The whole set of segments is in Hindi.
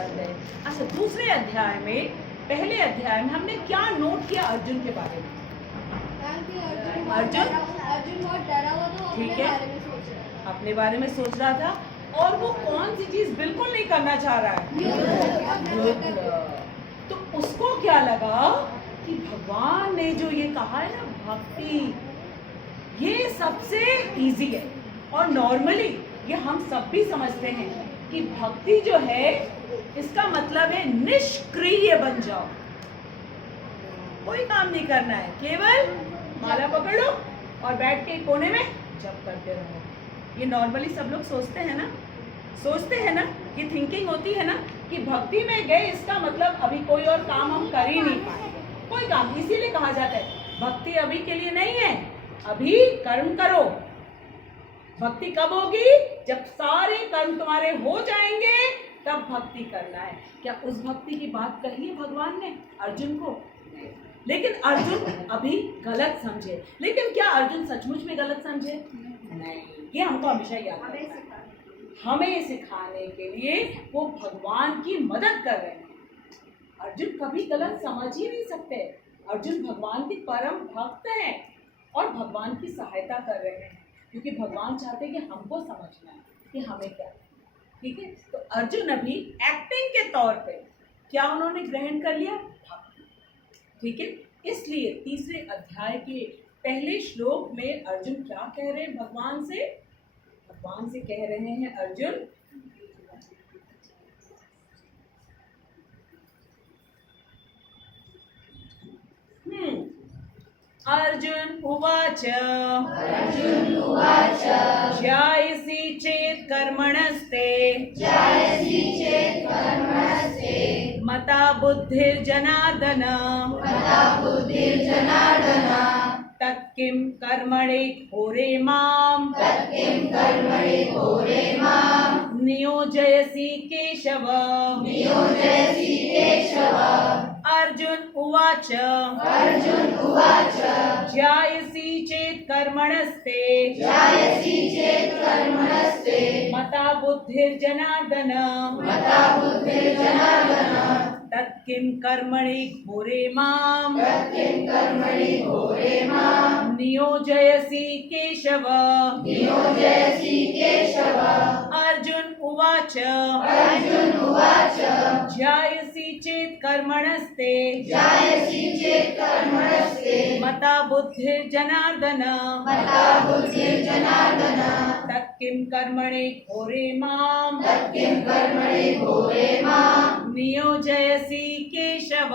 पसंद है। अच्छा, दूसरे अध्याय में, पहले अध्याय में हमने क्या नोट किया अर्जुन के बारे में? अर्जुन बहुत डरा हुआ था, ठीक है, अपने बारे में सोच रहा था, और वो कौन सी चीज बिल्कुल नहीं करना चाह रहा है? तो उसको क्या लगा कि भगवान ने जो ये कहा है ना, भक्ति, ये सबसे इजी है। और नॉर्मली ये हम सब भी समझते हैं कि भक्ति जो है, इसका मतलब है निष्क्रिय बन जाओ, कोई काम नहीं करना है, केवल माला पकड़ो और बैठ के कोने में जप करते रहो। ये नॉर्मली सब लोग सोचते हैं ना, ये थिंकिंग होती है ना कि भक्ति में गए, इसका मतलब अभी कोई और काम हम कर ही नहीं पाएंगे, कोई काम। इसीलिए कहा जाता है भक्ति अभी के लिए नहीं है, अभी कर्म करो। भक्ति कब होगी? जब सारे कर्म तुम्हारे हो जाएंगे, तब भक्ति करना है। क्या उस भक्ति की बात कही है भगवान ने अर्जुन को? लेकिन अर्जुन अभी गलत समझे। लेकिन क्या अर्जुन सचमुच में गलत समझे? नहीं, ये हमको हमेशा याद रखना है। हमें सिखाने के लिए वो भगवान की मदद कर रहे हैं। अर्जुन कभी गलत समझ ही नहीं सकते। अर्जुन भगवान के परम भक्त हैं और भगवान की सहायता कर रहे हैं, क्योंकि भगवान चाहते हैं कि हमको समझना है कि हमें क्या है। ठीक है, तो अर्जुन अभी एक्टिंग के तौर पे क्या उन्होंने ग्रहण कर लिया? भक्ति। ठीक है, इसलिए तीसरे अध्याय के पहले श्लोक में अर्जुन क्या कह रहे हैं भगवान से? भगवान से कह रहे हैं अर्जुन, अर्जुन उवाच ध्यायसि चेत् कर्मणस्ते मता बुद्धिर्जनार्दन तत्किं कर्मणि घोरे माम् नियोजयसि केशव। अर्जुन उवाच ध्यायसि चेत् कर्मणस्ते मता बुद्धिर्जनार्दन तत्किं कर्मणि घोरे माम् नियोजयसि केशव। अर्जुन उवाच ध्यायसि चेत् कर्मणस्ते मता बुद्धिर्जनार्दन तत्किं कर्मणि घोरे माम् नियोजयसि केशव।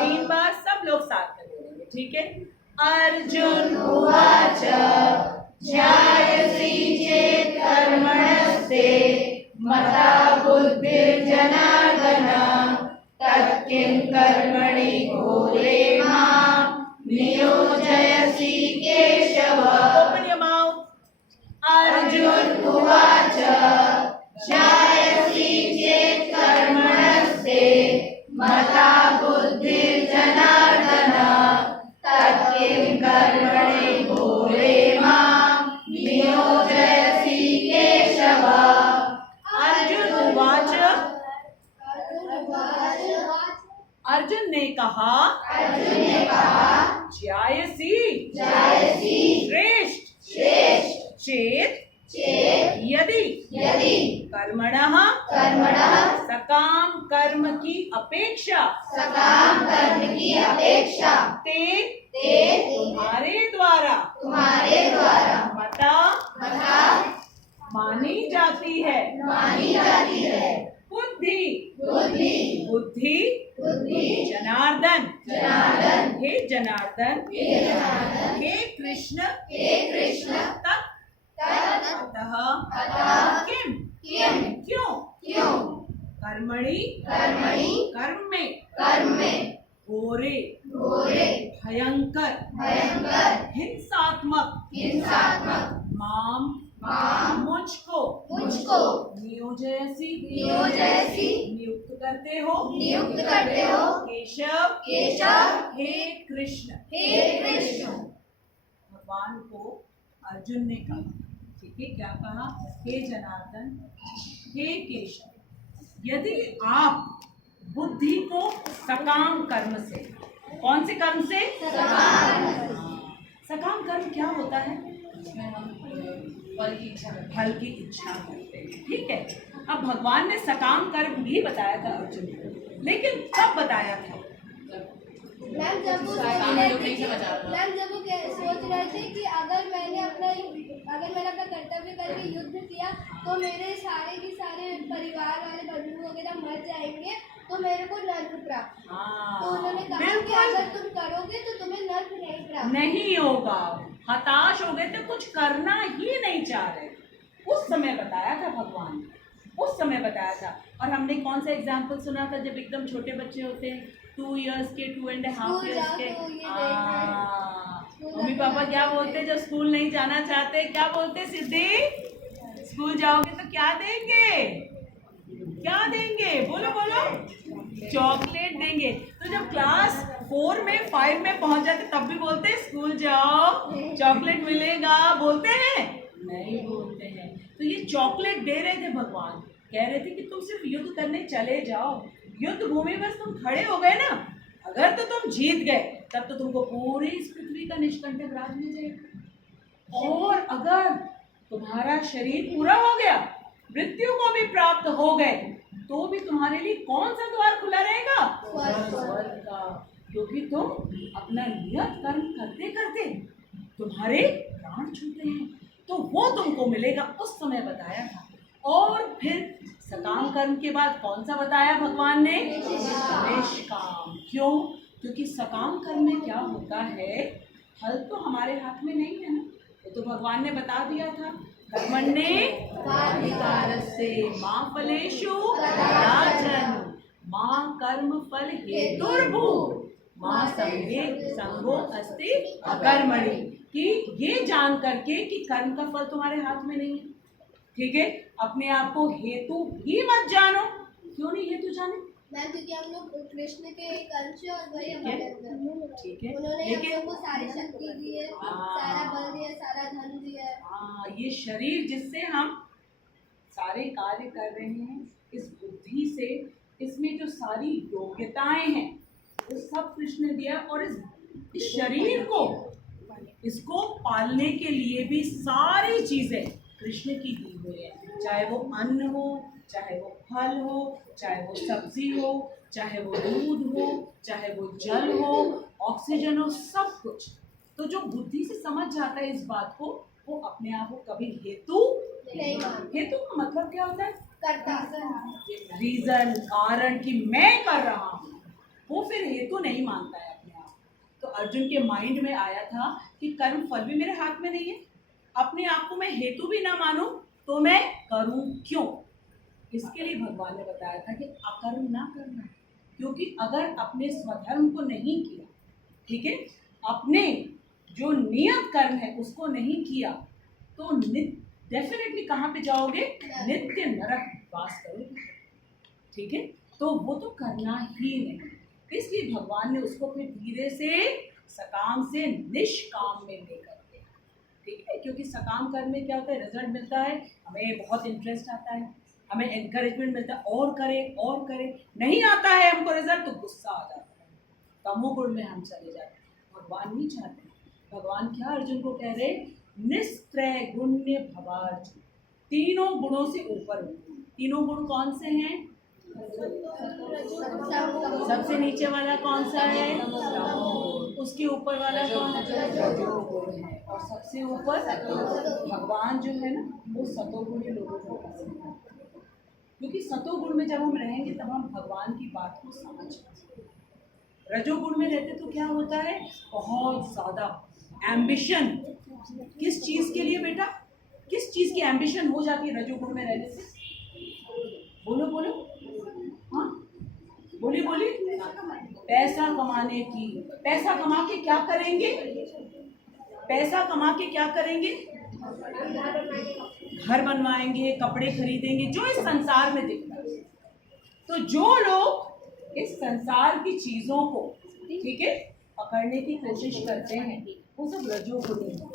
3 बार सब लोग साथ में बोलेंगे, ठीक है? अर्जुन उवाच ध्यायसि चेत् कर्मणस्ते मता बुद्धिर्जनार्दन तत्किं कर्मणि घोरे माम् नियोजयसि Keshav. Open your mouth. Arjun उवाच ध्यायसि चेत् कर्मणस्ते मता बुद्धिर्जनार्दन तत्किं कर्मणि घोरे माम् नियोजयसि केशव। अर्जुन उवाच, अर्जुन ने कहा ध्यायसि श्रेष्ठ चेत् यदि कर्मणः सकाम कर्म की अपेक्षा ते तुम्हारे द्वारा मता मानी जाती है। बुद्धि जनार्दन, हे जनार्दन, हे कृष्ण, अतः किम, क्यों, कर्मणि कर्म में घोरे भयंकर हिंसात्मक माम मुझको नियोजयसि नियुक्त करते हो केशव हे कृष्ण। भगवान को अर्जुन ने कहा, ठीक है, क्या कहा? हे जनार्दन, हे केशव, यदि आप बुद्धि को सकाम कर्म से, कौन से कर्म से? सकाम कर्म क्या होता है? फल की इच्छा करते हैं, ठीक है। अब भगवान ने सकाम कर्म भी बताया था अर्जुन को, लेकिन कब बताया था? मैम जब वो सोच रहे थे कि अगर मैंने अपना कर्तव्य करके युद्ध किया तो मेरे सारे के सारे परिवार वाले बंधु वगैरह मर जाएंगे, तो मेरे को नर्क प्राप्त। तो उन्होंने कहा कि अगर तुम करोगे तो तुम्हें नर्क नहीं प्राप्त नहीं होगा। हताश हो गए थे, कुछ करना ही नहीं चाह रहे, उस समय बताया था भगवान ने, उस समय बताया था। और हमने कौन सा एग्जाम्पल सुना था? जब एकदम छोटे बच्चे होते हैं, 2 इयर्स के, 2.5 इयर्स के, मम्मी पापा क्या बोलते जब स्कूल नहीं जाना चाहते? क्या बोलते? सिद्धि, स्कूल जाओगे तो क्या देंगे? क्या देंगे? बोलो बोलो। चॉकलेट देंगे। तो जब क्लास 4 में 5 में पहुंच जाते तब भी बोलते हैं स्कूल जाओ चॉकलेट मिलेगा, बोलते हैं? नहीं बोलते हैं। तो ये चॉकलेट दे रहे थे भगवान, कह रहे थे कि तुम सिर्फ युद्ध करने चले जाओ, युद्ध भूमि में तुम खड़े हो गए ना, अगर तो तुम जीत गए तब तो तुमको पूरी इस पृथ्वी का निष्कंटक राज मिल जाएगा, और अगर तुम्हारा शरीर पूरा हो गया, मृत्यु को भी प्राप्त हो गए, तो भी तुम्हारे लिए कौन सा द्वार खुला रहेगा? स्वर्ग का। क्योंकि तुम अपना नियत कर्म करते करते तुम्हारे प्राण छूटे हैं, तो वो तुमको मिलेगा, उस समय बताया था। और फिर सकाम कर्म के बाद कौन सा बताया भगवान ने? निष्काम। क्यों? क्योंकि सकाम कर्म में क्या होता है, फल तो हमारे हाथ में नहीं है ना, तो भगवान ने बता दिया था, कर्मण्येवाधिकारस्ते मा फलेषु कदाचन मा कर्म फल हेतुर्भू मा संगो अस्ति अकर्मणि, कि ये जान करके कि कर्म का फल तुम्हारे हाथ में नहीं है, ठीक है। अपने आप को हेतु भी मत जानो। क्यों नहीं हेतु जाने? मैम क्योंकि हम लोग कृष्ण के एक अंश हैं और वही हमारे अंदर, ठीक है, उन्होंने हम लोग को सारी शक्ति दी है, सारा बल दिया, सारा धन दिया है। हाँ, ये शरीर जिससे हम सारे कार्य कर रहे हैं, इस बुद्धि से, इसमें जो सारी योग्यताएं हैं वो सब कृष्ण ने दिया, और इस शरीर को, इसको पालने के लिए भी सारी चीजें कृष्ण की दी हुई है, चाहे वो अन्न हो, चाहे वो फल हो, चाहे वो सब्जी हो, चाहे वो दूध हो, चाहे वो जल हो, ऑक्सीजन हो, सब कुछ। तो जो बुद्धि से समझ जाता है इस बात को, वो अपने आप को कभी हेतु नहीं मानता। हेतु का मतलब क्या होता है? रीजन, कारण कि मैं कर रहा हूँ, वो फिर हेतु नहीं मानता है अपने आप। तो अर्जुन के माइंड में आया था कि कर्म फल भी मेरे हाथ में नहीं है, अपने आप को मैं हेतु भी ना मानूं तो मैं करूं क्यों? इसके लिए भगवान ने बताया था कि अकर्म ना करना, क्योंकि अगर अपने स्वधर्म को नहीं किया, ठीक है, अपने जो नियत कर्म है उसको नहीं किया, तो डेफिनेटली कहाँ पे जाओगे? नित्य नरक वास करोगे, ठीक है। तो वो तो करना ही नहीं, इसलिए भगवान ने उसको फिर धीरे से सकाम से निष्काम में लेकर, ठीक है। क्योंकि सकाम कर्म में क्या होता है, रिजल्ट मिलता है, हमें बहुत इंटरेस्ट आता है, हमें एनकरेजमेंट मिलता है, और करें और करें, नहीं आता है हमको रिजल्ट तो गुस्सा आ जाता है, तमोगुण में हम चले जाते हैं। भगवान नहीं चाहते। भगवान क्या अर्जुन को कह रहे? निस्त्रय गुण्य भवार्जुन, तीनों गुणों से ऊपर हो। तीनों गुण कौन से हैं? सबसे नीचे वाला कौन सा है? उसके ऊपर वाला कौन है? और सबसे ऊपर भगवान जो है ना, वो सतोगुणी लोगों को पसंद है, क्योंकि सतोगुण में जब हम रहेंगे तब हम भगवान की बात को समझ पाएंगे। रजोगुण में रहते तो क्या होता है, बहुत ज्यादा एम्बिशन। किस चीज के लिए बेटा, किस चीज की एम्बिशन हो जाती है रजोगुण में रहने से? बोलो बोलो, हाँ बोली बोली। पैसा कमाने की। पैसा कमा के क्या करेंगे? पैसा कमा के क्या करेंगे? घर बनवाएंगे, कपड़े खरीदेंगे, जो इस संसार में दिखता है। तो जो लोग इस संसार की चीजों को, ठीक है, पकड़ने की कोशिश करते हैं, वो सब रजोगुणी हैं,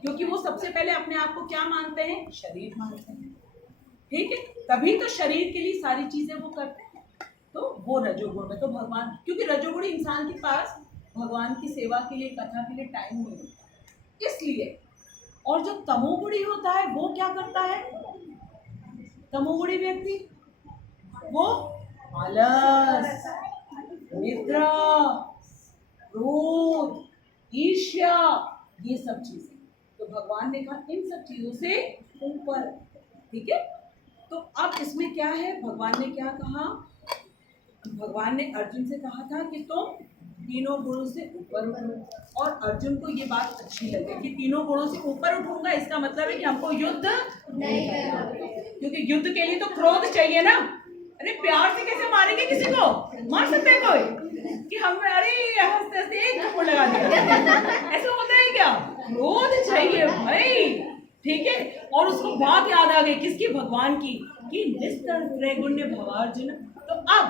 क्योंकि वो सबसे पहले अपने आप को क्या मानते हैं? शरीर मानते हैं, ठीक है। तभी तो शरीर के लिए सारी चीजें वो करते हैं। तो वो रजोगुण में तो भगवान, क्योंकि रजोगुण इंसान के पास भगवान की सेवा के लिए, कथा के लिए टाइम नहीं होता, इसलिए। और जो तमोगुणी होता है वो क्या करता है? तमोगुणी व्यक्ति वो आलस, निद्रा, क्रोध, ईर्ष्या, ये सब चीजें। तो भगवान ने कहा इन सब चीजों से ऊपर, ठीक है। तो अब इसमें क्या है, भगवान ने क्या कहा? भगवान ने अर्जुन से कहा था कि तुम तीनों गुणों से ऊपर उठो। और अर्जुन को ये बात अच्छी लगी कि तीनों गुणों से ऊपर उठूंगा, इसका मतलब है कि हमको युद्ध नहीं करना, क्योंकि युद्ध के लिए तो क्रोध चाहिए ना। अरे प्यार से कैसे मारेंगे किसी को? मार सकते हैं कोई कि हम अरे हंसते हंसते एक थप्पड़ लगा दिया, ऐसा होता है क्या? क्रोध चाहिए भाई, ठीक है। और उसको बात याद आ गई किसकी? भगवान की, कि निस्तर त्रैगुण्य भवार्जुन। तो अब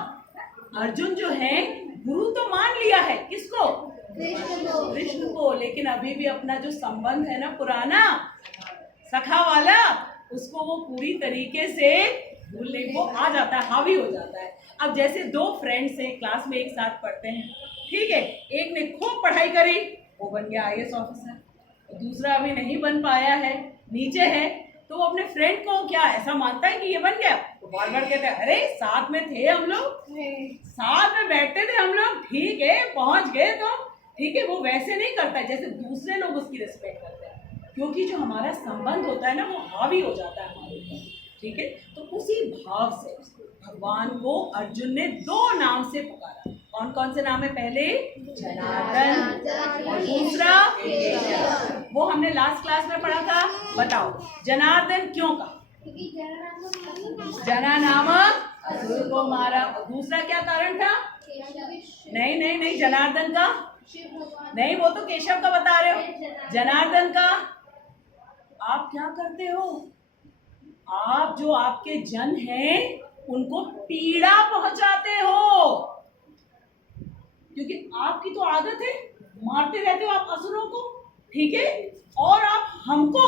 अर्जुन जो है गुरु तो मान लिया है, किसको? कृष्ण को। लेकिन अभी भी अपना जो संबंध है ना पुराना सखा वाला, उसको वो पूरी तरीके से भूलने को आ जाता है, हावी हो जाता है। अब जैसे दो फ्रेंड्स हैं, क्लास में एक साथ पढ़ते हैं, ठीक है, एक ने खूब पढ़ाई करी, वो बन गया IAS ऑफिसर, दूसरा अभी नहीं बन पाया है, नीचे है, तो वो अपने फ्रेंड को क्या ऐसा मानता है कि ये बन गया? तो बार बार कहते हैं अरे साथ में थे हम लोग, साथ में बैठते थे हम लोग, ठीक है पहुंच गए तो ठीक है। वो वैसे नहीं करता है जैसे दूसरे लोग उसकी रिस्पेक्ट करते हैं, क्योंकि जो हमारा संबंध होता है ना वो हावी हो जाता है हमारे ऊपर, ठीक है। तो उसी भाव से भगवान को अर्जुन ने दो नाम से पुकारा। कौन कौन से नाम है? पहले जनार्दन और दूसरा वो हमने लास्ट क्लास में पढ़ा था। बताओ जनार्दन क्यों कहा? जना नामक असुर को मारा। और दूसरा क्या कारण था? नहीं नहीं नहीं, जनार्दन का नहीं, वो तो केशव का बता रहे हो। जनार्दन का आप क्या करते हो? आप जो आपके जन हैं उनको पीड़ा पहुंचाते हो, क्योंकि आपकी तो आदत है मारते रहते हो आप असुरों को, ठीक है। और आप हमको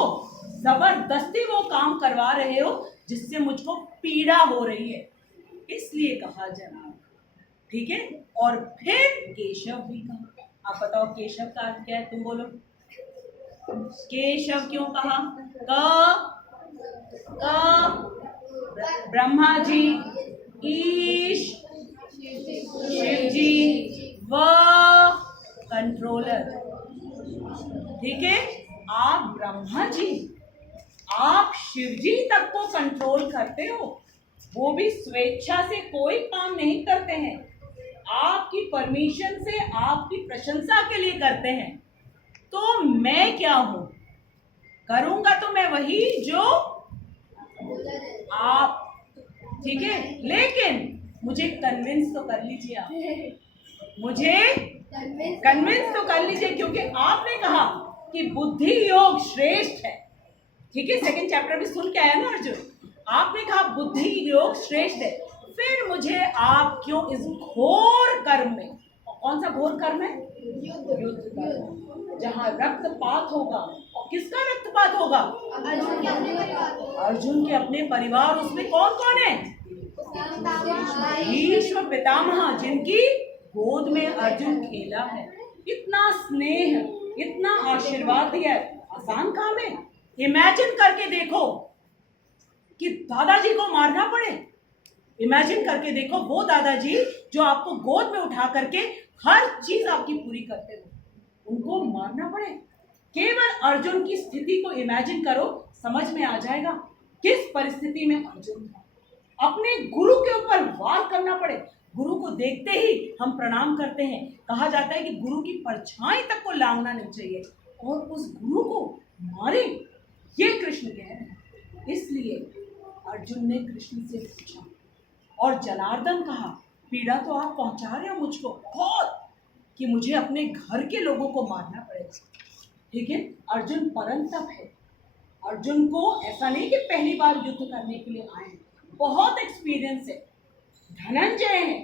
जबरदस्ती वो काम करवा रहे हो जिससे मुझको पीड़ा हो रही है, इसलिए कहा जनाब, ठीक है। और फिर केशव भी कहा। आप बताओ केशव का अर्थ क्या है? तुम बोलो। केशव क्यों कहा? ब्रह्मा जी, ईश शिव जी, व कंट्रोलर, ठीक है। आप ब्रह्मा जी, आप शिव जी तक को कंट्रोल करते हो, वो भी स्वेच्छा से कोई काम नहीं करते हैं, आपकी परमिशन से, आपकी प्रशंसा के लिए करते हैं। तो मैं क्या हूं? करूंगा तो मैं वही जो आप, ठीक है। लेकिन मुझे कन्विंस तो कर लीजिए आप, मुझे कन्विंस तो कर लीजिए, क्योंकि आपने कहा कि बुद्धि योग श्रेष्ठ है, ठीक है। सेकंड चैप्टर में सुन के आया ना अर्जुन, आपने कहा बुद्धि योग श्रेष्ठ है। फिर मुझे आप क्यों इस घोर कर्म में, कौन सा घोर कर्म है? युद्ध, जहाँ रक्तपात होगा। और किसका रक्तपात होगा? अर्जुन के अपने परिवार। उसमें कौन कौन है? भीष्म पितामह, जिनकी गोद में अर्जुन खेला है। इतना स्नेह, इतना आशीर्वाद दिया है, आसान काम है? इमेजिन करके देखो कि दादाजी को मारना पड़े। इमेजिन करके देखो वो दादाजी जो आपको गोद में उठा करके हर चीज आपकी पूरी करते हो, उनको मारना पड़े। केवल अर्जुन की स्थिति को इमेजिन करो, समझ में आ जाएगा किस परिस्थिति में अर्जुन था। अपने गुरु के ऊपर वार करना पड़े। गुरु को देखते ही हम प्रणाम करते हैं। कहा जाता है कि गुरु की परछाई तक को लांघना नहीं चाहिए, और उस गुरु को मारे, ये कृष्ण कह रहे हैं। इसलिए अर्जुन ने कृष्ण से पूछा, और जनार्दन कहा पीड़ा तो आप पहुंचा रहे हो मुझको बहुत, कि मुझे अपने घर के लोगों को मारना पड़ेगा, ठीक है। अर्जुन परंतप है। अर्जुन को ऐसा नहीं कि पहली बार युद्ध करने के लिए आए, बहुत एक्सपीरियंस है। धनंजय है,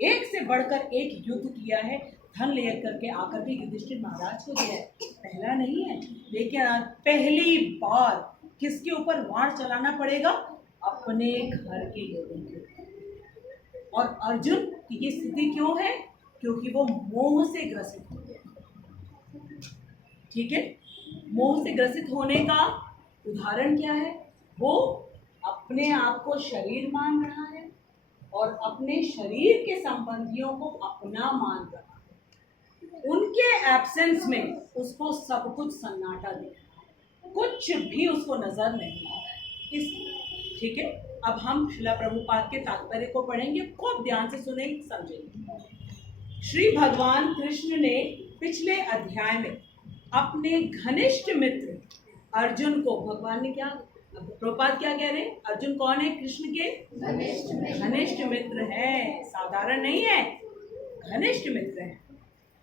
एक से बढ़कर एक युद्ध किया है, धन लेकर के आकर के युधिष्ठिर महाराज को दिया है। पहला नहीं है, लेकिन आज पहली बार किसके ऊपर वार चलाना पड़ेगा? अपने घर के लोगों के। और अर्जुन की ये स्थिति क्यों है? क्योंकि वो मोह से ग्रसित हो गया। ठीक है, मोह से ग्रसित होने का उदाहरण क्या है? वो अपने आप को शरीर मान रहा है और अपने शरीर के संबंधियों को अपना मान रहा है। उनके एब्सेंस में उसको सब कुछ सन्नाटा दिख रहा है, कुछ भी उसको नजर नहीं आ रहा है। इस ठीक है, अब हम श्रील प्रभुपाद के तात्पर्य को पढ़ेंगे, खूब ध्यान से सुने, समझेंगे। श्री भगवान कृष्ण ने पिछले अध्याय में अपने घनिष्ठ मित्र अर्जुन को, भगवान ने क्या, प्रभुपाद क्या कह रहे हैं? अर्जुन कौन है? कृष्ण के घनिष्ठ मित्र है, साधारण नहीं है, घनिष्ठ मित्र है।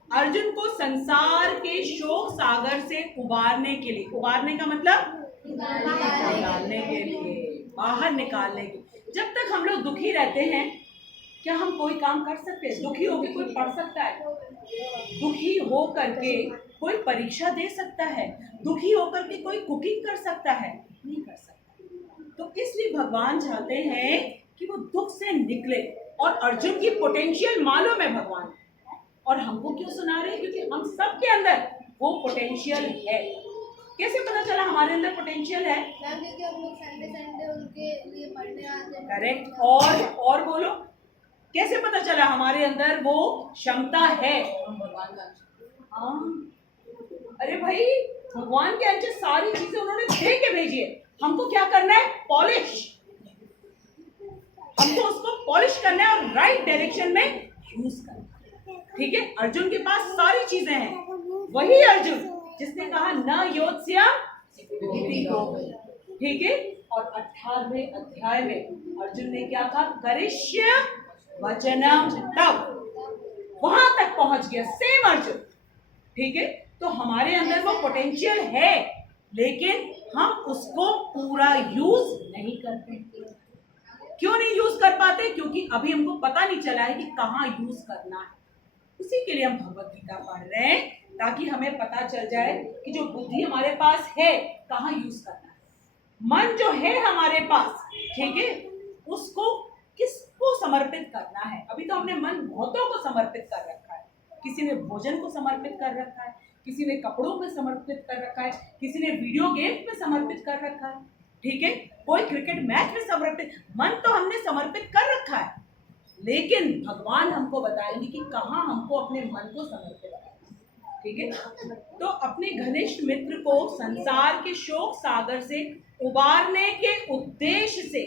अर्जुन को संसार के शोक सागर से उबारने के लिए, उबारने का मतलब निकालने के लिए, बाहर निकालने के। जब तक हम लोग दुखी रहते हैं, क्या हम कोई काम कर सकते हैं? दुखी होकर कोई पढ़ सकता है? दुखी हो करके कोई परीक्षा दे सकता है? दुखी होकर के कोई कुकिंग कर सकता है? नहीं कर सकता। तो इसलिए भगवान चाहते हैं कि वो दुख से निकले, और अर्जुन की पोटेंशियल मालूम है भगवान, और हमको क्यों सुना रहे हैं? क्योंकि हम सब के अंदर वो पोटेंशियल है। कैसे पता चला हमारे अंदर पोटेंशियल है? मैम क्योंकि हम लोग संडे संडे उनके लिए पढ़ने आते हैं। करेक्ट। और बोलो, कैसे पता चला हमारे अंदर वो क्षमता है? भगवान का हाँ, अरे भाई, भगवान के अंश सारी चीजें उन्होंने दे के भेजी है। हमको क्या करना है? पॉलिश। हमको उसको पॉलिश करना है और राइट डायरेक्शन में यूज करना है। ठीक है, अर्जुन के पास सारी चीजें हैं। वही अर्जुन जिसने कहा न योत्स्या इति योगः। ठीक है, और 18वें अध्याय में अर्जुन ने क्या कहा? करिष्य वचनम तव। वहां तक पहुंच गया सेम अर्जुन। ठीक है, तो हमारे अंदर वो पोटेंशियल है, लेकिन हम उसको पूरा यूज नहीं करते। क्यों नहीं यूज कर पाते? क्योंकि अभी हमको पता नहीं चला है कि कहाँ यूज करना है। उसी के लिए हम भगवत गीता पढ़ रहे हैं, ताकि हमें पता चल जाए कि जो बुद्धि हमारे पास है कहाँ यूज करना है। मन जो है हमारे पास, ठीक है, उसको किसको समर्पित करना है? अभी तो हमने मन बहुतों को समर्पित कर रखा है। किसी ने भोजन को समर्पित कर रखा है, किसी ने कपड़ों पे समर्पित कर रखा है, किसी ने वीडियो गेम पे समर्पित कर रखा है। ठीक है, कोई क्रिकेट मैच में समर्पित। मन तो हमने समर्पित कर रखा है, लेकिन भगवान हमको बताएंगे कि कहाँ हमको अपने मन को समर्पित करना है। ठीक है, तो अपने घनिष्ठ मित्र को संसार के शोक सागर से उबारने के उद्देश्य से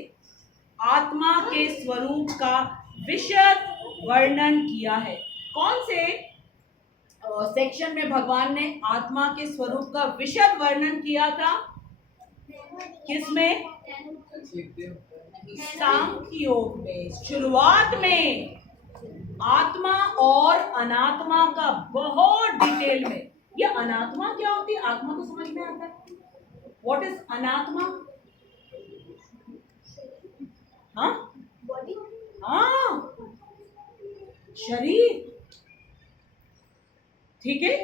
आत्मा के स्वरूप का विशद वर्णन किया है। कौन से सेक्शन में भगवान ने आत्मा के स्वरूप का विशद वर्णन किया था? किसमें? सांख्य योग में। शुरुआत में आत्मा और अनात्मा का बहुत डिटेल में। ये अनात्मा क्या होती है? आत्मा तो समझ में आता है। व्हाट इज अनात्मा? हाँ हाँ, शरीर। ठीक है,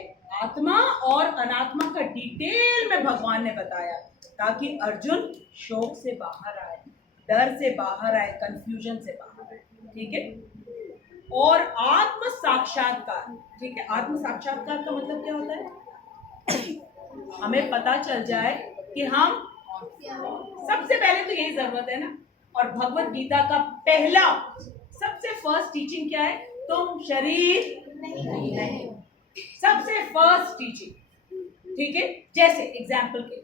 आत्मा और अनात्मा का डिटेल में भगवान ने बताया, ताकि अर्जुन शोक से बाहर आए, डर से बाहर आए, कंफ्यूजन से बाहर आए। ठीक है, और आत्म साक्षात्कार। ठीक है, आत्म साक्षात्कार का मतलब क्या होता है? हमें पता चल जाए कि हम, सबसे पहले तो यही जरूरत है ना। और भगवत गीता का पहला सबसे फर्स्ट टीचिंग क्या है? तुम शरीर नहीं। सबसे फर्स्ट टीचिंग। ठीक है, जैसे एग्जाम्पल के,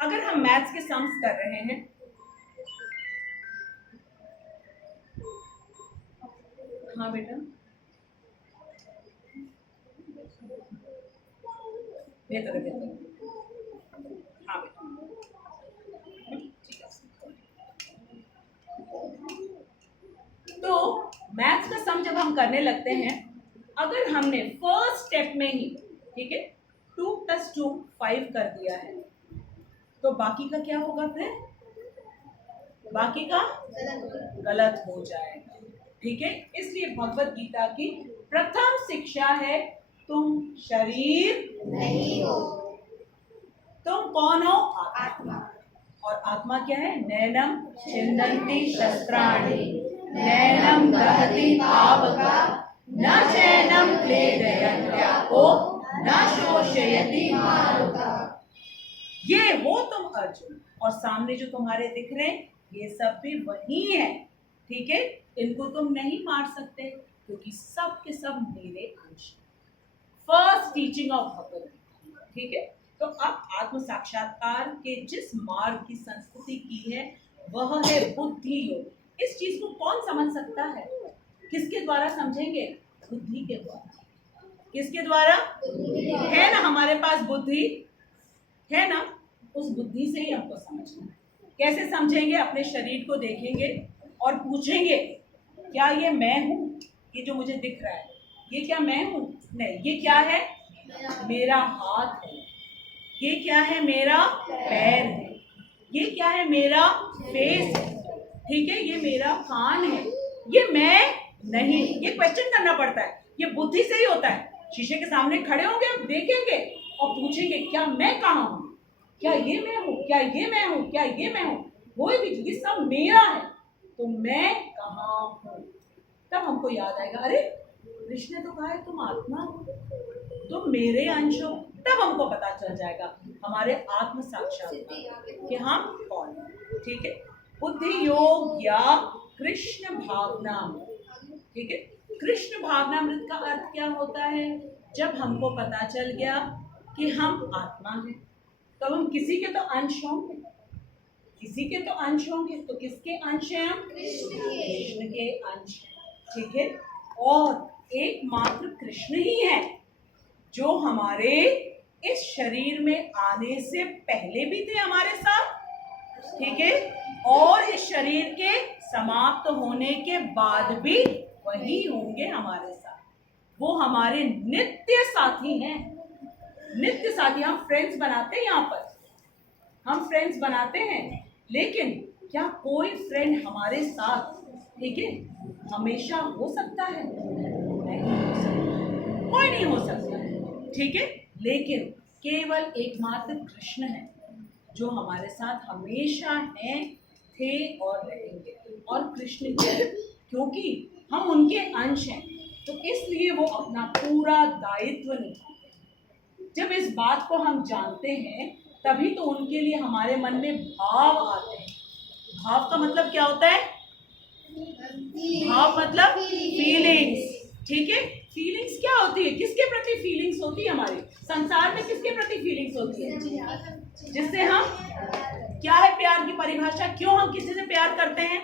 अगर हम मैथ्स के सम्स कर रहे हैं, हाँ बेटा, बेहतर है, हाँ बेटा, ठीक है। तो मैथ्स का सम जब हम करने लगते हैं, अगर हमने फर्स्ट स्टेप में ही, ठीक है, 2 + 2 5 कर दिया है, तो बाकी का क्या होगा? फिर बाकी का गलत हो जाएगा। ठीक है, इसलिए भगवत गीता की प्रथम शिक्षा है, तुम शरीर नहीं हो। तुम कौन हो? आत्मा। और आत्मा क्या है? नैनम छिन्दन्ति शस्त्राणि नैनम दहति पावका न चैनम क्लेदयन्त्यापो न शोषयति मारुता। ये हो तुम अर्जुन, और सामने जो तुम्हारे दिख रहे हैं ये सब भी वही है, ठीक है? इनको तुम नहीं मार सकते क्योंकि सब के सब मेरे अंश। First teaching of Bhagavad Gita, ठीक है? तो अब आत्म साक्षात्कार के जिस मार्ग की संस्कृति की है वह है बुद्धि योग। इस चीज को कौन समझ सकता है? किसके द्वारा समझेंगे? बुद्धि के द्वारा। किसके द्वारा? है ना हमारे पास बुद्धि, है ना? उस बुद्धि से ही हमको समझना है। कैसे समझेंगे? अपने शरीर को देखेंगे और पूछेंगे क्या ये मैं हूँ? ये जो मुझे दिख रहा है ये क्या मैं हूँ? नहीं। ये क्या है? मेरा हाथ है। ये क्या है? मेरा पैर है। ये क्या है? मेरा फेस है, ठीक है? ये मेरा कान है। ये मैं नहीं। ये क्वेश्चन करना पड़ता है, ये बुद्धि से ही होता है। शीशे के सामने खड़े होंगे, देखेंगे और पूछेंगे क्या मैं कहाँ हूँ? क्या ये मैं हूँ? क्या ये मैं हूँ? क्या ये मैं हूँ? कोई भी ये सब मेरा है, तो मैं कहाँ हूँ? तब हमको याद आएगा, अरे कृष्ण ने तो कहा है तुम आत्मा हो, तुम मेरे अंश हो। तब हमको पता चल जाएगा हमारे आत्म साक्षात्कार कि हम कौन है, ठीक है? बुद्धि योग या कृष्ण भावनामृत, ठीक है? कृष्ण भावनामृत का अर्थ क्या होता है? जब हमको पता चल गया कि हम आत्मा हैं, तब हम किसी के तो अंश होंगे, किसी के तो अंश होंगे। तो किसके अंश हैं हम? कृष्ण के अंश, ठीक है? और एकमात्र कृष्ण ही है जो हमारे इस शरीर में आने से पहले भी थे हमारे साथ, ठीक है? और इस शरीर के समाप्त होने के बाद भी वही होंगे हमारे साथ। वो हमारे नित्य साथी हैं, नित्य साथी। हम फ्रेंड्स बनाते हैं, यहाँ पर हम फ्रेंड्स बनाते हैं, लेकिन क्या कोई फ्रेंड हमारे साथ, ठीक है, हमेशा हो सकता है? नहीं हो सकता, कोई नहीं हो सकता, ठीक है? लेकिन केवल एकमात्र कृष्ण है जो हमारे साथ हमेशा हैं, थे और रहेंगे। और कृष्ण क्योंकि हम उनके अंश हैं, तो इसलिए वो अपना पूरा दायित्व निभाते हैं। जब इस बात को हम जानते हैं तभी तो उनके लिए हमारे मन में भाव आते हैं। भाव का मतलब क्या होता है? भाव मतलब फीलिंग्स, ठीक है? फीलिंग्स क्या होती है? किसके प्रति फीलिंग्स होती है? हमारी संसार में किसके प्रति फीलिंग्स होती है? जिससे हम, क्या है प्यार की परिभाषा? क्यों हम किसी से प्यार करते हैं?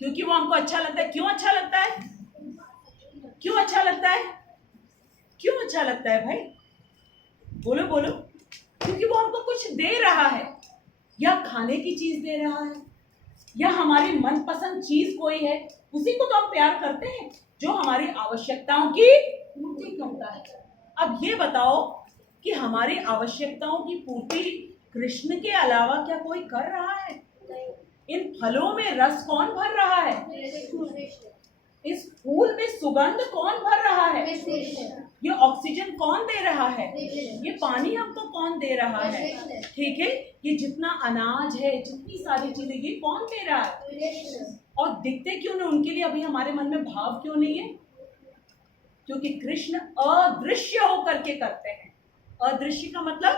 क्योंकि वो हमको अच्छा लगता है। क्यों अच्छा लगता है? क्यों अच्छा लगता है? क्यों अच्छा लगता है भाई? बोलो बोलो। क्योंकि वो हमको कुछ दे रहा है, या खाने की चीज दे रहा है, या हमारी मनपसंद चीज कोई है, उसी को तो हम प्यार करते हैं, जो हमारी आवश्यकताओं की पूर्ति करता है। अब ये बताओ कि हमारी आवश्यकताओं की पूर्ति कृष्ण के अलावा क्या कोई कर रहा है? इन फलों में रस कौन भर रहा है? इस फूल में सुगंध कौन भर रहा है? ये ऑक्सीजन कौन दे रहा है? ये पानी हमको कौन दे रहा है? ठीक है? ये जितना अनाज है, जितनी सारी चीजें, ये कौन दे रहा है? और दिखते क्यों नहीं उनके लिए? अभी हमारे मन में भाव क्यों नहीं है? क्योंकि कृष्ण अदृश्य होकर के करते हैं। अदृश्य का मतलब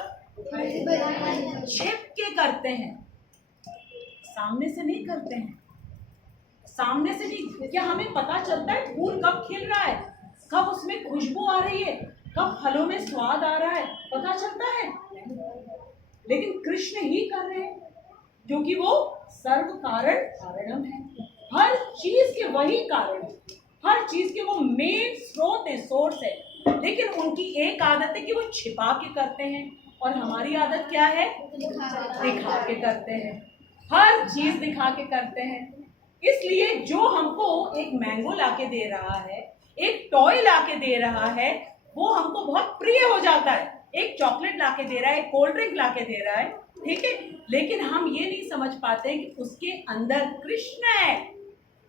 छिप के करते हैं, सामने से नहीं करते हैं। सामने से नहीं। क्या हमें पता चलता है फूल कब खिल रहा है, कब उसमें खुशबू आ रही है, कब फलों में स्वाद आ रहा है? पता चलता है? लेकिन कृष्ण ही कर रहे हैं, क्योंकि वो सर्व कारण कारणम है। हर चीज के वही कारण है, हर चीज के वो मेन स्रोत है, सोर्स है। लेकिन उनकी एक आदत है कि वो छिपा के करते हैं, और हमारी आदत क्या है? दिखा के करते हैं। हर चीज दिखा के करते हैं। इसलिए जो हमको एक मैंगो लाके दे रहा है, एक टॉय लाके दे रहा है, वो हमको बहुत प्रिय हो जाता है। एक चॉकलेट लाके दे रहा है, एक कोल्ड ड्रिंक लाके दे रहा है, ठीक है? लेकिन हम ये नहीं समझ पाते कि उसके अंदर कृष्ण है,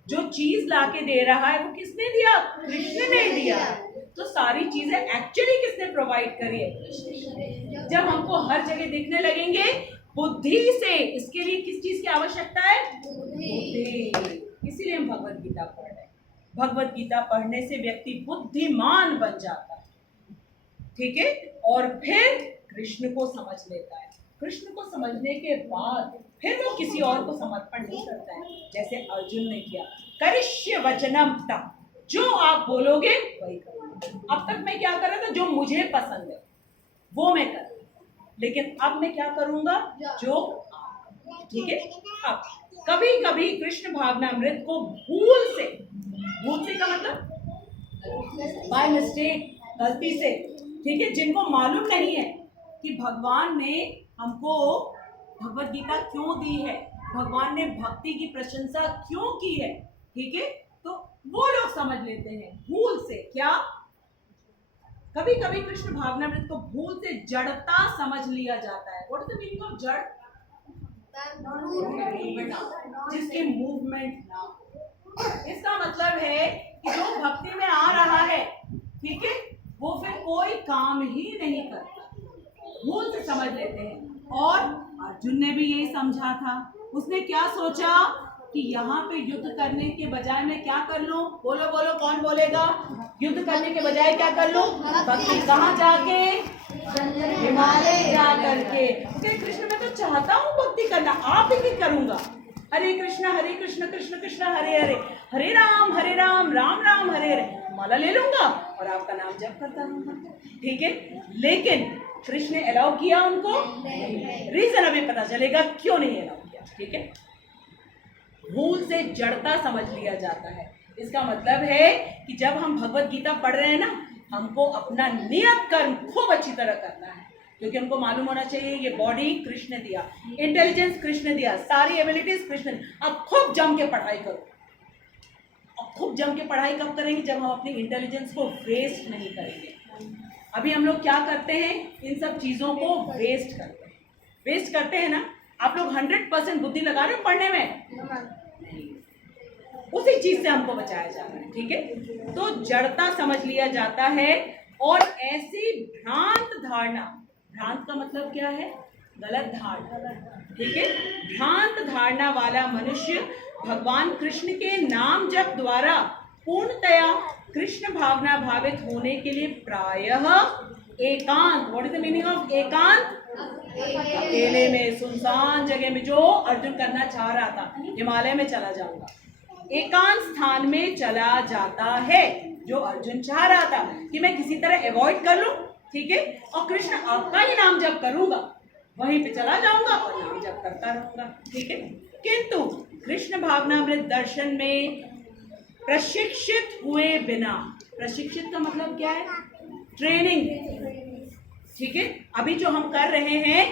जो चीज लाके दे रहा है वो किसने दिया? कृष्ण ने दिया। तो सारी चीजें एक्चुअली किसने प्रोवाइड करी है? जब हमको हर जगह दिखने लगेंगे बुद्धि से, इसके लिए किस चीज की आवश्यकता है? बुद्धि। इसीलिए हम भगवत गीता पढ़ रहे हैं। भगवत गीता पढ़ने से व्यक्ति बुद्धिमान बन जाता है, ठीक है, और फिर कृष्ण को समझ लेता है। कृष्ण को समझने के बाद फिर वो किसी और को समर्पण नहीं करता है, जैसे अर्जुन ने किया। करिष्य वचनम तम, जो आप बोलोगे वही करूंगा। अब तक मैं क्या कर रहा था? जो मुझे पसंद है वो मैं कर, लेकिन अब मैं क्या करूंगा? जो, ठीक है। अब कभी कभी कृष्ण भावनामृत को भूल से का मतलब बाय मिस्टेक, गलती से, ठीक है, जिनको मालूम नहीं है कि भगवान ने हमको भगवत गीता क्यों दी है, भगवान ने भक्ति की प्रशंसा क्यों की है, ठीक है, तो वो लोग समझ लेते हैं भूल से। क्या? कभी कभी कृष्ण भावनामृत को भूल से जड़ता समझ लिया जाता है। What is the meaning of जड़? जिसके मूवमेंट ना हो। इसका मतलब है कि जो भक्ति में आ रहा है, ठीक है, वो फिर कोई काम ही नहीं करता, भूल से समझ लेते हैं। और अर्जुन ने भी यही समझा था। उसने क्या सोचा कि यहाँ पे युद्ध करने के बजाय मैं क्या कर लूं? बोलो बोलो, कौन बोलेगा? युद्ध करने के बजाय क्या कर लूं? भक्ति। कहाँ जाके? हिमालय जा करके। कृष्ण मैं तो चाहता हूँ भक्ति करना, आप ही करूंगा। हरे कृष्ण कृष्ण कृष्ण हरे हरे, हरे राम राम राम हरे हरे। माला ले लूंगा और आपका नाम जप करता रहूंगा, ठीक है। लेकिन कृष्ण ने अलाउ किया उनको? रीजन अभी पता चलेगा क्यों नहीं अलाउ किया, ठीक है। भूल से जड़ता समझ लिया जाता है। इसका मतलब है कि जब हम भगवत गीता पढ़ रहे हैं ना, हमको अपना नियत कर्म खूब अच्छी तरह करना है, क्योंकि हमको मालूम होना चाहिए ये बॉडी कृष्ण दिया, इंटेलिजेंस कृष्ण दिया, सारी एबिलिटीज कृष्ण ने। अब खूब जम के पढ़ाई करो। अब खूब जम के पढ़ाई कब करेंगे? जब हम अपनी इंटेलिजेंस को वेस्ट नहीं करेंगे। अभी हम लोग क्या करते हैं? इन सब चीजों को वेस्ट करते हैं। वेस्ट करते हैं ना। आप लोग 100% बुद्धि लगा रहे हो पढ़ने में, उसी चीज से हमको बचाया जा रहा है, ठीक है। तो जड़ता समझ लिया जाता है। और ऐसी भ्रांत धारणा, भ्रांत का मतलब क्या है? गलत धारणा, ठीक है। भ्रांत धारणा वाला मनुष्य भगवान कृष्ण के नाम जप द्वारा पूर्णतया कृष्ण भावना भावित होने के लिए प्रायः एकांत, what is the meaning of एकांत? अकेले में, सुनसान जगह में, जो अर्जुन करना चाह रहा था, हिमालय में चला जाऊंगा, एकांत स्थान में चला जाता है। जो अर्जुन चाह रहा था कि मैं किसी तरह अवॉइड कर लूं, ठीक है, और कृष्ण आपका ही नाम जप करूंगा, वहीं पे चला जाऊंगा और नाम जप करता रहूंगा, ठीक है। किंतु कृष्ण भावनामृत दर्शन में प्रशिक्षित हुए बिना, प्रशिक्षित का मतलब क्या है? ट्रेनिंग, ठीक है। अभी जो हम कर रहे हैं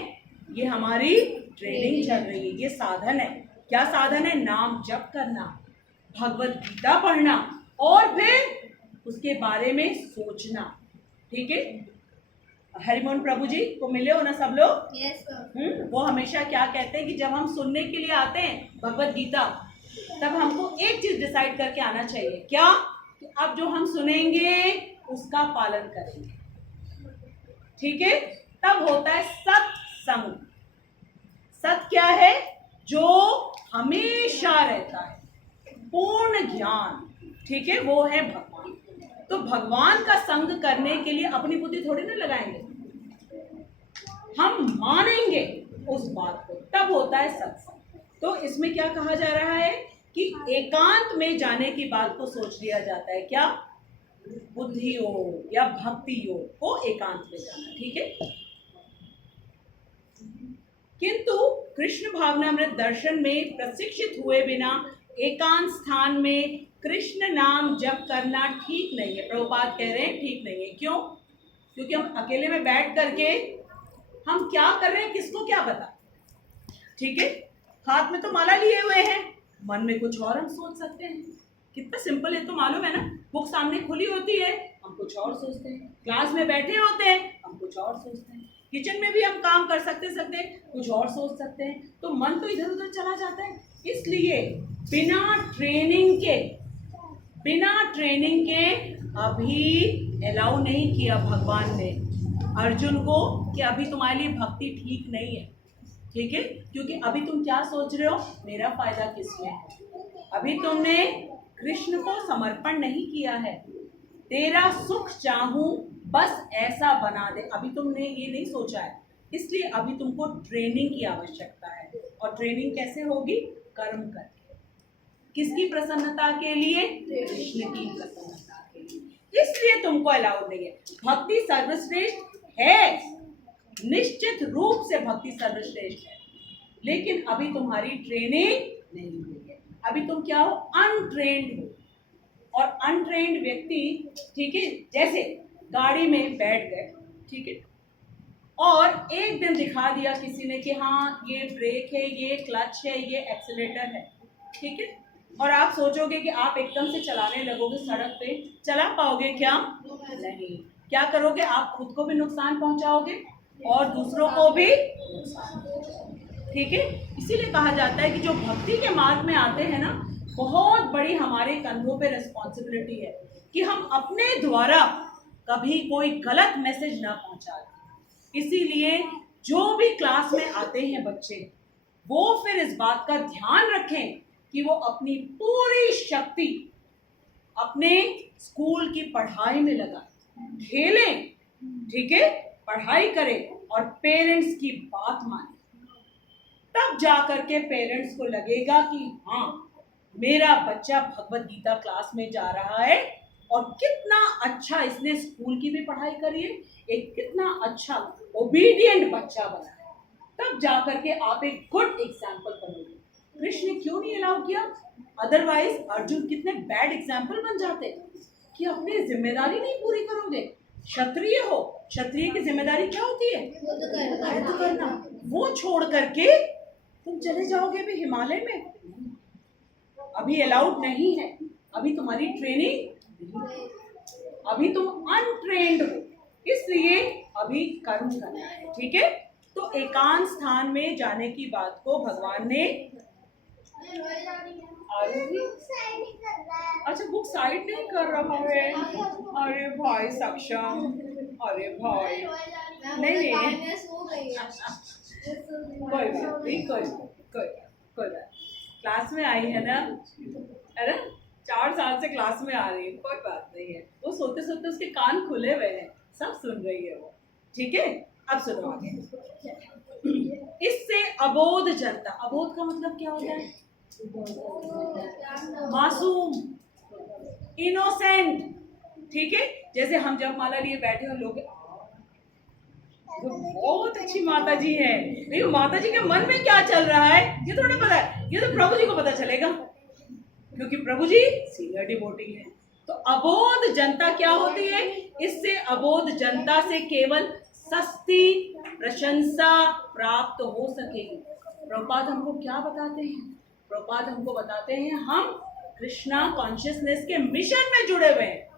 ये हमारी ट्रेनिंग चल रही है, ये साधन है। क्या साधन है? नाम जप करना, भगवत गीता पढ़ना और फिर उसके बारे में सोचना, ठीक है। हरिमोहन प्रभु जी को मिले हो ना सब लोग? yes, वो हमेशा क्या कहते हैं कि जब हम सुनने के लिए आते हैं भगवत गीता, तब हमको एक चीज डिसाइड करके आना चाहिए। क्या? कि अब जो हम सुनेंगे उसका पालन करेंगे, ठीक है। तब होता है सत्संग। सत क्या है? जो हमेशा रहता है, पूर्ण ज्ञान, ठीक है, वो है भगवान। तो भगवान का संग करने के लिए अपनी बुद्धि थोड़ी ना लगाएंगे, हम मानेंगे उस बात को, तब होता है सत्संग। तो इसमें क्या कहा जा रहा है कि एकांत में जाने की बात को सोच लिया जाता है। क्या? बुद्धि योग या भक्ति योग को एकांत में जाना, ठीक है। किंतु कृष्ण भावनामृत दर्शन में प्रशिक्षित हुए बिना एकांत स्थान में कृष्ण नाम जप करना ठीक नहीं है। प्रभुपाद कह रहे हैं ठीक नहीं है। क्यों? क्योंकि हम अकेले में बैठ करके हम क्या कर रहे हैं किसको क्या पता, ठीक है। हाथ में तो माला लिए हुए हैं, मन में कुछ और हम सोच सकते हैं। कितना सिंपल है तो मालूम है ना। बुक सामने खुली होती है, हम कुछ और सोचते हैं। क्लास में बैठे होते हैं, हम कुछ और सोचते हैं। किचन में भी हम काम कर सकते कुछ और सोच सकते हैं। तो मन तो इधर उधर चला जाता है। इसलिए बिना ट्रेनिंग के अभी अलाउ नहीं किया भगवान ने अर्जुन को कि अभी तुम्हारे लिए भक्ति ठीक नहीं है, ठीक है? क्योंकि अभी तुम क्या सोच रहे हो, मेरा फायदा किसमें है? अभी तुमने कृष्ण को समर्पण नहीं किया है। तेरा सुख चाहूं बस ऐसा बना दे, अभी तुमने ये नहीं सोचा है। इसलिए अभी तुमको ट्रेनिंग की आवश्यकता है। और ट्रेनिंग कैसे होगी? कर्म करके। किसकी प्रसन्नता के लिए? कृष्ण की प्रसन्नता के लिए। इसलिए तुमको अलाउड नहीं है। भक्ति सर्वश्रेष्ठ है, निश्चित रूप से भक्ति सर्वश्रेष्ठ है, लेकिन अभी तुम्हारी ट्रेनिंग नहीं हुई है। अभी तुम क्या हो? अनट्रेन्ड हो। और अनट्रेन्ड व्यक्ति, ठीक है, जैसे गाड़ी में बैठ गए, ठीक है, और एक दिन दिखा दिया किसी ने कि हाँ ये ब्रेक है, ये क्लच है, ये एक्सीलेटर है, ठीक है, और आप सोचोगे कि आप एकदम से चलाने लगोगे सड़क पे, चला पाओगे क्या? नहीं। क्या करोगे? आप खुद को भी नुकसान पहुंचाओगे और दूसरों को भी नुकसान, ठीक है। इसीलिए कहा जाता है कि जो भक्ति के मार्ग में आते हैं ना, बहुत बड़ी हमारे कंधों पे रिस्पॉन्सिबिलिटी है कि हम अपने द्वारा कभी कोई गलत मैसेज ना पहुंचा दें। इसीलिए जो भी क्लास में आते हैं बच्चे, वो फिर इस बात का ध्यान रखें कि वो अपनी पूरी शक्ति अपने स्कूल की पढ़ाई में लगाएं, खेलें, ठीक है, पढ़ाई करें और पेरेंट्स की बात मानें। तब जाकर के पेरेंट्स को लगेगा कि हाँ मेरा बच्चा भगवत गीता क्लास में जा रहा है और कितना अच्छा इसने स्कूल की भी पढ़ाई करी है, एक कितना अच्छा ओबीडिएंट बच्चा बना है। तब जाकर के आप एक गुड एग्जाम्पल बनोगे। कृष्ण ने क्यों नहीं अलाउ किया? अदरवाइज अर्जुन कितने बैड एग्जाम्पल बन जाते कि अपनी जिम्मेदारी नहीं पूरी करोगे। क्षत्रिय हो, क्षत्रिय की जिम्मेदारी क्या होती है? युद्ध करना। वो छोड़ करके तुम चले जाओगे भी हिमालय में? अभी अलाउड नहीं है। अभी तुम्हारी ट्रेनिंग, अभी तुम अनट्रेन्ड हो, इसलिए अभी कर्म करना है, ठीक है। तो एकांत स्थान में जाने की बात को भगवान ने, अच्छा बुक साइड नहीं कर रहा है। अरे भाई सक्षम, अरे भाई नहीं कोई बात नहीं, कोई बात। क्लास में आई है ना, है ना, 4 साल से क्लास में आ रही है, कोई बात नहीं है। वो सोते सोते उसके कान खुले हुए हैं, सब सुन रही है वो, ठीक है। अब सुनो आगे। इससे अबोध जनता, अबोध का मतलब क्या होता है? मासूम, इनोसेंट, ठीक है। जैसे हम जब माला लिए बैठे हो, लोग तो बहुत अच्छी माता जी है, लेकिन माता जी के मन में क्या चल रहा है ये थोड़ा पता है, ये तो प्रभु जी को पता चलेगा, क्योंकि प्रभु जी सीनियर डिवोटी है। तो अबोध जनता क्या होती है? इससे अबोध जनता से केवल सस्ती प्रशंसा प्राप्त हो सकेगी। प्रभुपाद हमको क्या बताते हैं? प्रभुपाद हमको बताते हैं हम कृष्णा कॉन्शियसनेस के मिशन में जुड़े हुए हैं।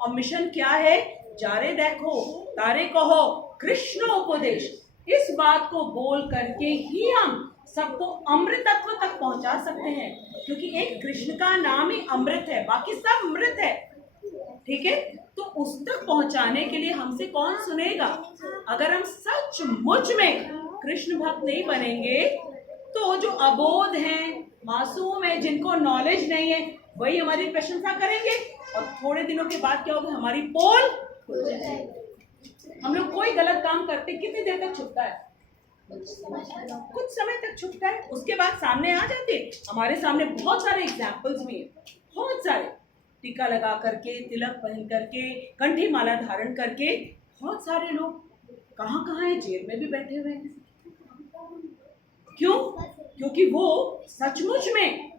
और मिशन क्या है? जारे देखो तारे कहो कृष्ण उपदेश। इस बात को बोल करके ही हम सबको अमृतत्व तक पहुंचा सकते हैं, क्योंकि एक कृष्ण का नाम ही अमृत है, बाकी सब मृत है, ठीक है। तो उस तक पहुंचाने के लिए हमसे कौन सुनेगा? अगर हम सचमुच में कृष्ण भक्त नहीं बनेंगे तो जो अबोध हैं, मासूम है, जिनको नॉलेज नहीं है, वही हमारी प्रशंसा करेंगे और थोड़े दिनों के बाद क्या होगा? हमारी पोल खुल जाएगी। हम लोग कोई गलत काम करते कितनी देर तक छुपता है? कुछ समय तक छुपता है, उसके बाद सामने आ जाते। हमारे सामने बहुत सारे एग्जाम्पल्स भी हैं, बहुत सारे। टीका लगा करके, तिलक पहन करके, कंठी माला धारण करके बहुत सारे लोग कहाँ कहाँ है, जेल में भी बैठे हुए हैं। क्यों? क्योंकि वो सचमुच में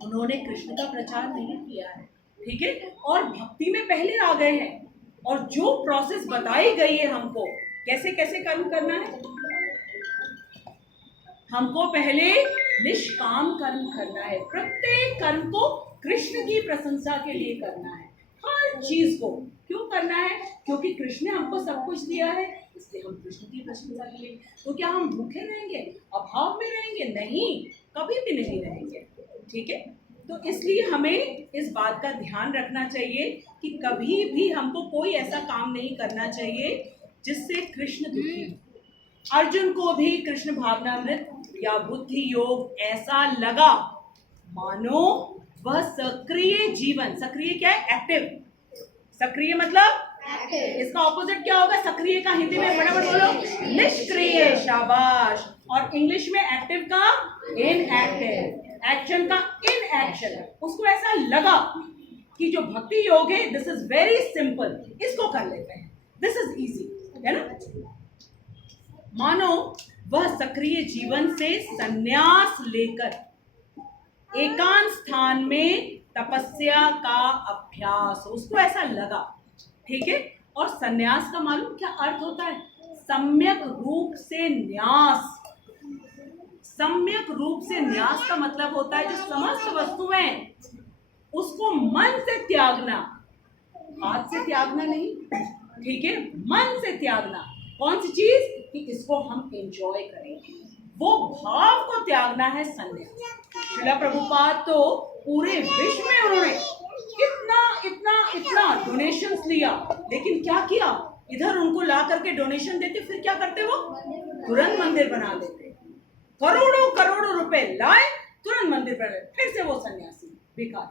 उन्होंने कृष्ण का प्रचार नहीं किया है, ठीक है, और भक्ति में पहले आ गए हैं। और जो प्रोसेस बताई गई है हमको कैसे कैसे कर्म करना है, हमको पहले निष्काम कर्म करना है। प्रत्येक कर्म को कृष्ण की प्रशंसा के लिए करना है। हर चीज को क्यों करना है? क्योंकि कृष्ण ने हमको सब कुछ दिया है, इसलिए हम कृष्ण की प्रशंसा के लिए। तो क्या हम भूखे रहेंगे, अभाव में रहेंगे? नहीं, कभी भी नहीं रहेंगे, ठीक ठीक है। तो इसलिए हमें इस बात का ध्यान रखना चाहिए कि कभी भी हमको कोई ऐसा काम नहीं करना चाहिए जिससे कृष्ण दुखी हो। अर्जुन को भी कृष्ण भावनामृत या बुद्धि योग ऐसा लगा मानो वह सक्रिय जीवन, सक्रिय क्या है? एक्टिव। सक्रिय मतलब इसका ऑपोजिट क्या होगा? सक्रिय का हिंदी में फटाफट बोलो, निष्क्रिय। शाबाश। और इंग्लिश में एक्टिव का इनएक्टिव, एक्शन का इनएक्शन। उसको ऐसा लगा कि जो भक्ति योग है दिस इज वेरी सिंपल, इसको कर लेते हैं, दिस इज इजी, है ना। मानो वह सक्रिय जीवन से संन्यास लेकर एकांत स्थान में तपस्या का अभ्यास, उसको ऐसा लगा, ठीक है। और संन्यास का मालूम क्या अर्थ होता है? सम्यक रूप से न्यास। सम्यक रूप से न्यास का मतलब होता है जो समस्त वस्तुएं उसको मन से त्यागना, हाथ से त्यागना नहीं, ठीक है, मन से त्यागना। कौन सी चीज? कि इसको हम एंजॉय करेंगे, वो भाव को त्यागना है संन्यास। श्रीला प्रभुपाद तो पूरे विश्व में उन्होंने इतना इतना इतना डोनेशंस लिया, लेकिन क्या किया? इधर उनको ला करके डोनेशन देते, फिर क्या करते? वो तुरंत मंदिर बना देते, करोड़ों करोड़ों रुपए लाए, तुरंत मंदिर बना। फिर से वो सन्यासी बेकार,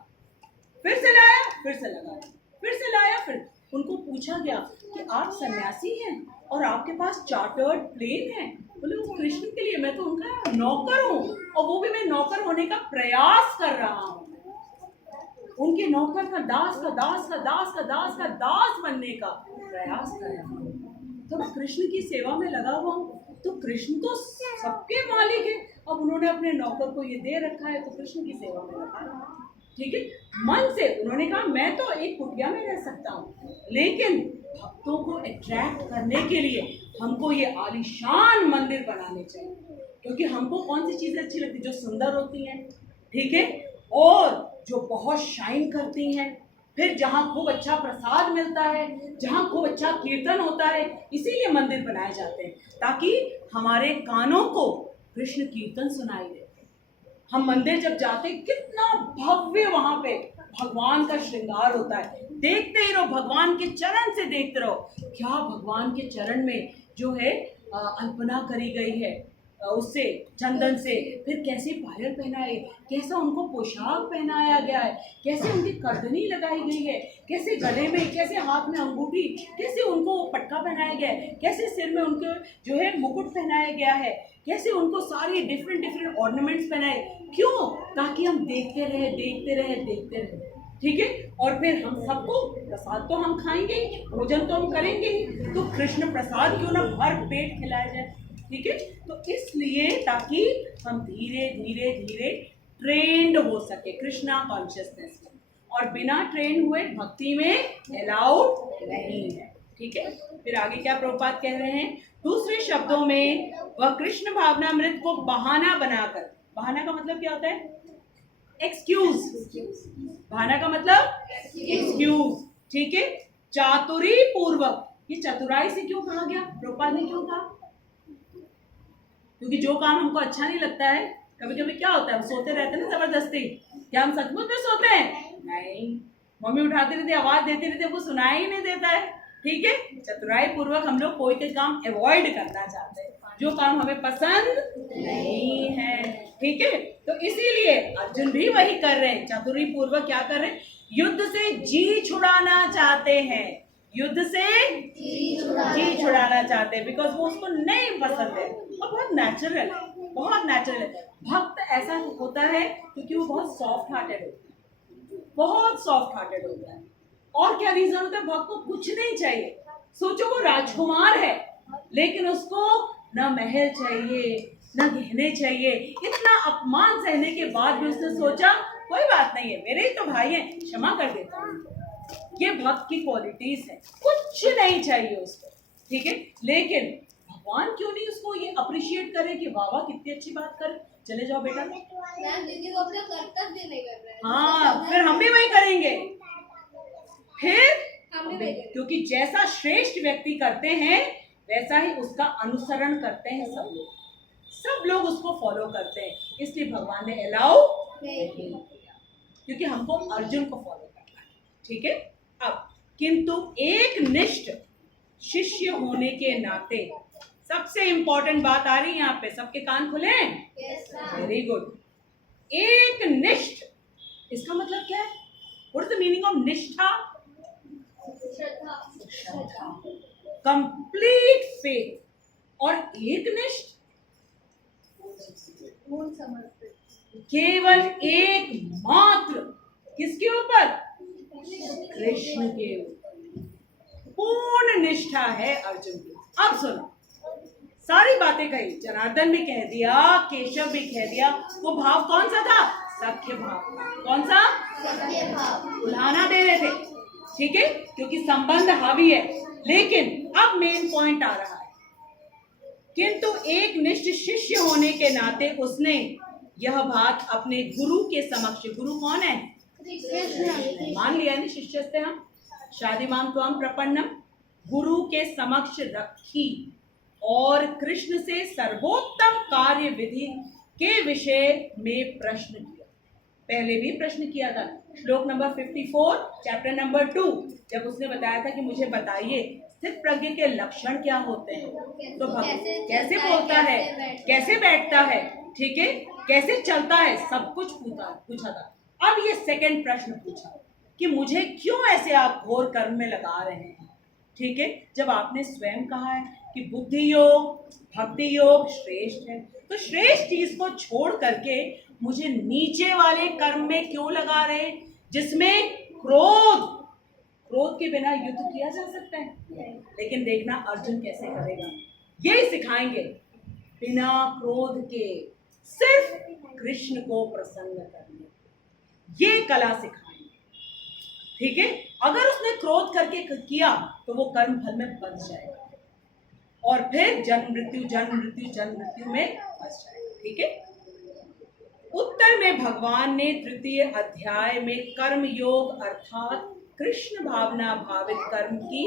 फिर से लाया, फिर से लगाया, फिर से लाया। फिर उनको पूछा गया कि आप सन्यासी हैं और आपके पास चार्टर्ड प्लेन है? बोले वो कृष्ण के लिए, मैं तो उनका नौकर हूँ, और वो भी मैं नौकर होने का प्रयास कर रहा हूँ, उनके नौकर का दास का दास का दास का दास का दास बनने का प्रयास कर रहा हूँ। तो मैं कृष्ण की सेवा में लगा हुआ हूँ। तो कृष्ण तो सबके मालिक है, अब उन्होंने अपने नौकर को ये दे रखा है, तो कृष्ण की सेवा में लगा, ठीक है। मन से उन्होंने कहा मैं तो एक कुटिया में रह सकता हूँ, लेकिन भक्तों को अट्रैक्ट करने के लिए हमको ये आलीशान मंदिर बनाने चाहिए, क्योंकि हमको कौन सी चीजें अच्छी लगती? जो सुंदर होती हैं, ठीक है, और जो बहुत शाइन करती हैं, फिर जहाँ खूब अच्छा प्रसाद मिलता है, जहाँ खूब अच्छा कीर्तन होता है, इसीलिए मंदिर बनाए जाते हैं, ताकि हमारे कानों को कृष्ण कीर्तन सुनाई दे। हम मंदिर जब जाते कितना भव्य वहां पे भगवान का श्रृंगार होता है, देखते ही रहो, भगवान के चरण से देखते रहो। क्या भगवान के चरण में जो है अल्पना करी गई है, उससे चंदन से, फिर कैसे पायल पहनाए, कैसा उनको पोशाक पहनाया गया है, कैसे उनकी करदनी लगाई गई है, कैसे गले में, कैसे हाथ में अंगूठी, कैसे उनको पटका पहनाया गया है, कैसे सिर में उनको जो है मुकुट पहनाया गया है, कैसे उनको सारी डिफरेंट डिफरेंट ऑर्नामेंट्स पहनाए। क्यों? ताकि हम देखते रहे देखते रहे देखते रहे, ठीक है। और फिर हम सबको प्रसाद तो हम खाएंगे ही, भोजन तो हम करेंगे ही, तो कृष्ण प्रसाद क्यों ना भर पेट खिलाया जाए, ठीक है। तो इसलिए ताकि हम धीरे धीरे धीरे ट्रेंड हो सके कृष्णा कॉन्शियसनेस में, और बिना ट्रेन हुए भक्ति में अलाउड नहीं है, ठीक है। फिर आगे क्या प्रभुपाद कह रहे हैं? दूसरे शब्दों में वह कृष्ण भावनामृत को बहाना बनाकर, बहाना का मतलब क्या होता है? एक्सक्यूज। बहाना का मतलब एक्सक्यूज, ठीक है। चातुरी पूर्वक, ये चतुराई से क्यों कहा गया? प्रभुपाद ने क्यों कहा? क्योंकि जो काम हमको अच्छा नहीं लगता है, कभी कभी क्या होता है, हम सोते रहते हैं ना जबरदस्ती। क्या हम सचमुच में सोते हैं? नहीं, मम्मी उठाती रहती, आवाज देती रहती, वो सुनाई ही नहीं देता है, ठीक है। चतुराई पूर्वक हम लोग कोई काम अवॉइड करना चाहते हैं, जो काम हमें पसंद नहीं है, ठीक है। तो इसीलिए अर्जुन भी वही कर रहे हैं, चतुरी पूर्वक क्या कर रहे हैं? युद्ध से जी छुड़ाना चाहते हैं, युद्ध से जी छुड़ाना चाहते हैं, बिकॉज वो उसको नहीं पसंद है। और बहुत नेचुरल है, बहुत नेचुरल है। भक्त ऐसा होता है क्योंकि वो बहुत सॉफ्ट हार्टेड होता है, बहुत सॉफ्ट हार्टेड होता है। और क्या रीजन होता है? भक्त को कुछ नहीं चाहिए। सोचो वो राजकुमार है, लेकिन उसको न महल चाहिए, न गहने चाहिए, इतना अपमान सहने के बाद भी उसने सोचा कोई बात नहीं है, मेरे ही तो भाई हैं, क्षमा कर देता हूँ। ये भक्त की क्वालिटीज है, कुछ नहीं चाहिए उसको, ठीक है। लेकिन भगवान क्यों नहीं उसको ये अप्रिशिएट करे कि वाह वाह कितनी अच्छी बात कर, चले जाओ बेटा। दीदी वो अपना कर्तव्य नहीं कर रहे हैं। हाँ, फिर हम भी वही करेंगे, फिर क्योंकि जैसा श्रेष्ठ व्यक्ति करते हैं वैसा ही उसका अनुसरण करते हैं सब लोग, सब लोग उसको फॉलो करते हैं, इसलिए भगवान ने अलाउ नहीं। क्योंकि हमको अर्जुन को फॉलो करना है, ठीक है। अब किंतु एक निष्ठ शिष्य होने के नाते सबसे इंपॉर्टेंट बात आ रही है यहाँ पे, सबके कान खुले? Very good. एक निष्ठ, इसका मतलब क्या है? What is the meaning of निष्ठा? श्रद्धा, कंप्लीट फेथ। और एक निष्ठ केवल एक मात्र किसके ऊपर? कृष्ण के ऊपर पूर्ण निष्ठा है अर्जुन की। अब सुनो, सारी बातें कही, जनार्दन भी कह दिया, केशव भी कह दिया, वो भाव कौन सा था? सख्य भाव। कौन सा? सत्य भाव। उल्हाना दे रहे थे, ठीक है, क्योंकि संबंध हावी है। लेकिन अब मेन पॉइंट आ रहा है, किंतु एक निष्ठ शिष्य होने के नाते उसने यह बात अपने गुरु के समक्ष, गुरु कौन है? मान लिया ना, शिष्य से हम शादीमाम तो हम प्रपन्नम, गुरु के समक्ष रखी और कृष्ण से सर्वोत्तम कार्य विधि के विषय में प्रश्न किया। पहले भी प्रश्न किया था, श्लोक नंबर 54 चैप्टर नंबर 2, जब उसने बताया था कि मुझे बताइए स्थित प्रज्ञ के लक्षण क्या होते हैं, तो कैसे बोलता है, कैसे बैठता है, ठीक है, कैसे चलता है, सब कुछ पूछा था। अब ये सेकंड प्रश्न पूछा कि मुझे क्यों ऐसे आप घोर कर्म में लगा रहे हैं, ठीक है, जब आपने स्वयं कहा है कि बुद्धि योग भक्ति योग श्रेष्ठ है, तो श्रेष्ठ चीज को छोड़ करके मुझे नीचे वाले कर्म में क्यों लगा रहे, जिसमें क्रोध के बिना युद्ध किया जा सकता है। लेकिन देखना अर्जुन कैसे करेगा, यही सिखाएंगे, बिना क्रोध के सिर्फ कृष्ण को प्रसन्न करने, ये कला सिखाएंगे, ठीक है। अगर उसने क्रोध करके किया तो वो कर्म फल में फंस जाएगा और फिर जन्म मृत्यु में फंस जाएगा, ठीक है। उत्तर में भगवान ने तृतीय अध्याय में कर्म योग अर्थात कृष्ण भावना भावित कर्म की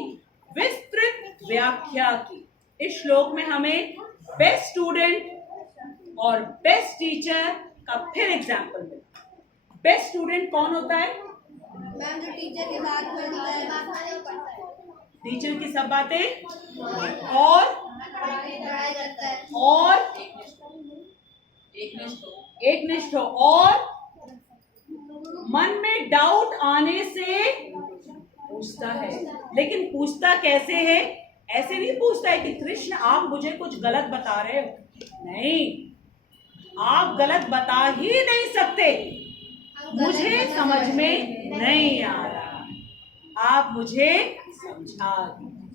विस्तृत व्याख्या की। इस श्लोक में हमें बेस्ट स्टूडेंट और बेस्ट टीचर का फिर एग्जाम्पल मिला। बेस्ट स्टूडेंट कौन होता है? मैम जो टीचर की बात मानता है, टीचर की सब बातें और पढ़ाई करता है, और एक निष्ठ हो और मन में डाउट आने से पूछता है। लेकिन पूछता कैसे है? ऐसे नहीं पूछता है कि कृष्ण आप मुझे कुछ गलत बता रहे हो, नहीं, आप गलत बता ही नहीं सकते, मुझे समझ में नहीं आ रहा, आप मुझे समझा दीजिए,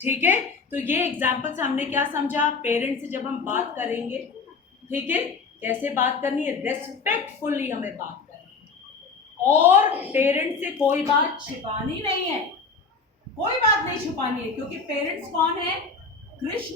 ठीक है। तो ये एग्जाम्पल से हमने क्या समझा? पेरेंट्स से जब हम बात करेंगे, ठीक है, कैसे बात करनी है? रेस्पेक्टफुली हमें बात करनी है और पेरेंट्स से कोई बात छिपानी नहीं है, कोई बात नहीं छुपानी है, क्योंकि पेरेंट्स कौन है? कृष्ण